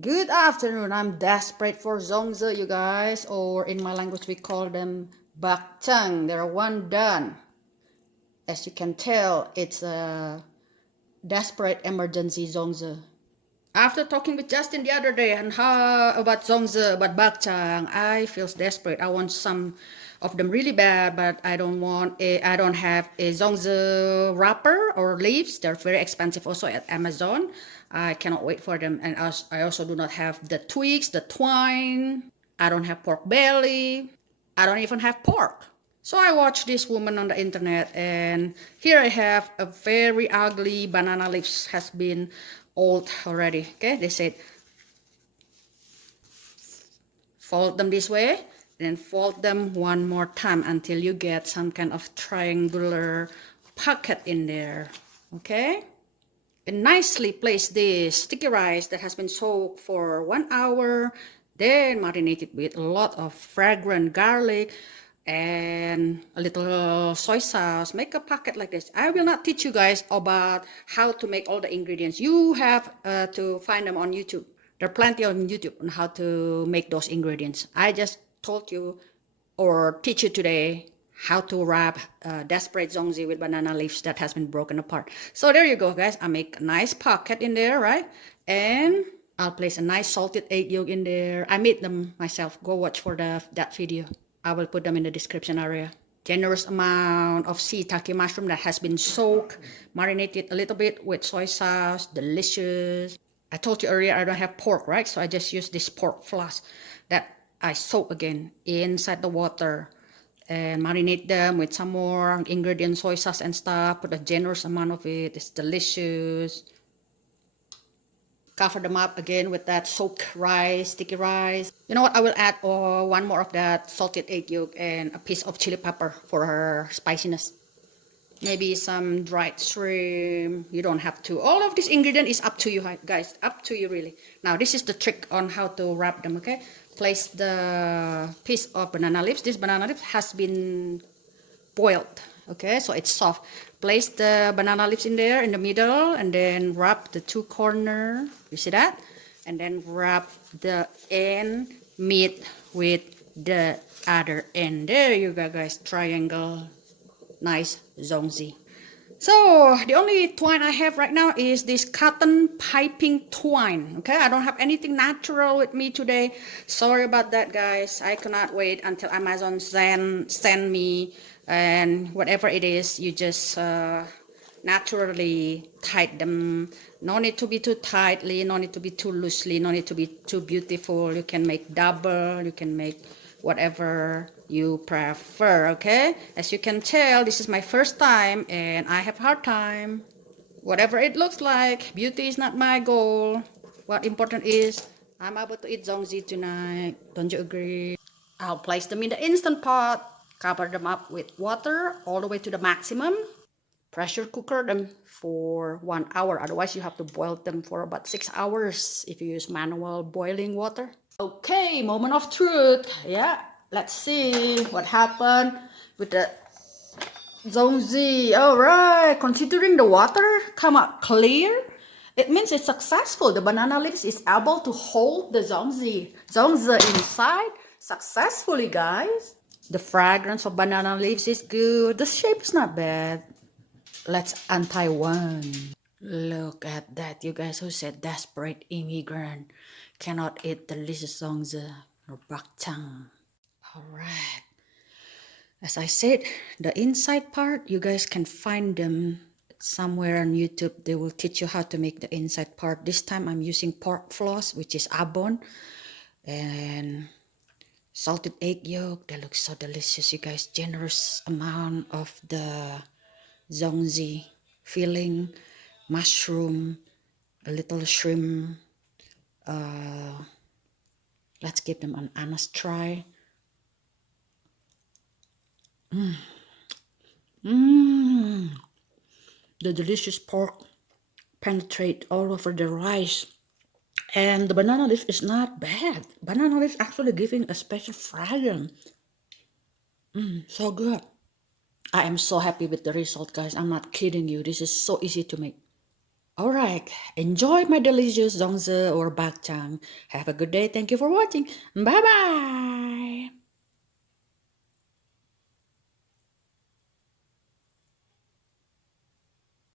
Good afternoon. I'm desperate for Zongzi, you guys, or in my language we call them Bakcang. They're one done. As you can tell, it's a desperate emergency Zongzi. After talking with Justin the other day and how about Zongzi, about Bakcang, I feel desperate. I want some of them really bad, but I don't have a Zongzi wrapper or leaves. They're very expensive also at Amazon. I cannot wait for them. And I also do not have the twigs, the twine. I don't have pork belly. I don't even have pork. So I watched this woman on the internet, and here I have a very ugly banana leaves has been old already. Okay, they said fold them this way, and then fold them one more time until you get some kind of triangular pocket in there. Okay, and nicely place this sticky rice that has been soaked for 1 hour, then marinated with a lot of fragrant garlic and a little soy sauce. Make a packet like this. I will not teach you guys about how to make all the ingredients. You have to find them on YouTube. There are plenty on YouTube on how to make those ingredients. I just told you or teach you today how to wrap desperate zongzi with banana leaves that has been broken apart. So there you go, guys. I make a nice pocket in there, right? And I'll place a nice salted egg yolk in there. I made them myself. Go watch for that video. I will put them in the description area. Generous amount of shiitake mushroom that has been soaked, marinated a little bit with soy sauce. Delicious. I told you earlier I don't have pork, right? So I just use this pork floss that I soak again inside the water and marinate them with some more ingredients, soy sauce and stuff. Put a generous amount of it. It's delicious. Cover them up again with that soaked rice, sticky rice. You know what? I will add one more of that salted egg yolk and a piece of chili pepper for her spiciness. Maybe some dried shrimp. You don't have to. All of this ingredient is up to you, guys. Up to you, really. Now, this is the trick on how to wrap them, okay? Place the piece of banana leaves. This banana leaf has been boiled, okay? So it's soft. Place the banana leaves in there in the middle and then wrap the two corner. You see that? And then wrap the end meat with the other end. There you go, guys. Triangle. Nice zongzi. So the only twine I have right now is this cotton piping twine. Okay, I don't have anything natural with me today. Sorry about that, guys. I cannot wait until Amazon send me and whatever it is. You just naturally tie them. No need to be too tightly. No need to be too loosely. No need to be too beautiful. You can make double. You can make whatever you prefer. Okay, as you can tell, this is my first time and I have a hard time. Whatever it looks like, beauty is not my goal. What important is I'm able to eat zongzi tonight. Don't you agree? I'll place them in the instant pot, cover them up with water all the way to the maximum, pressure cooker them for 1 hour. Otherwise you have to boil them for about 6 hours if you use manual boiling water. Okay, moment of truth. Yeah, let's see what happened with the zongzi. All right, considering the water come out clear, it means it's successful. The banana leaves is able to hold the zongzi inside successfully, guys. The fragrance of banana leaves is good. The shape is not bad. Let's untie one. Look at that, you guys. Who said desperate immigrant cannot eat delicious zongzi or bakcang? All right. As I said, the inside part, you guys can find them somewhere on YouTube. They will teach you how to make the inside part. This time I'm using pork floss, which is abon, and salted egg yolk. That looks so delicious, you guys. Generous amount of the zongzi filling, mushroom, a little shrimp. Let's give them an honest try. The delicious pork penetrate all over the rice. And the banana leaf is not bad. Banana leaf actually giving a special fragrance. So good. I am so happy with the result, guys. I'm not kidding you. This is so easy to make. All right, enjoy my delicious zongzi or bakcang. Have a good day. Thank you for watching. Bye bye.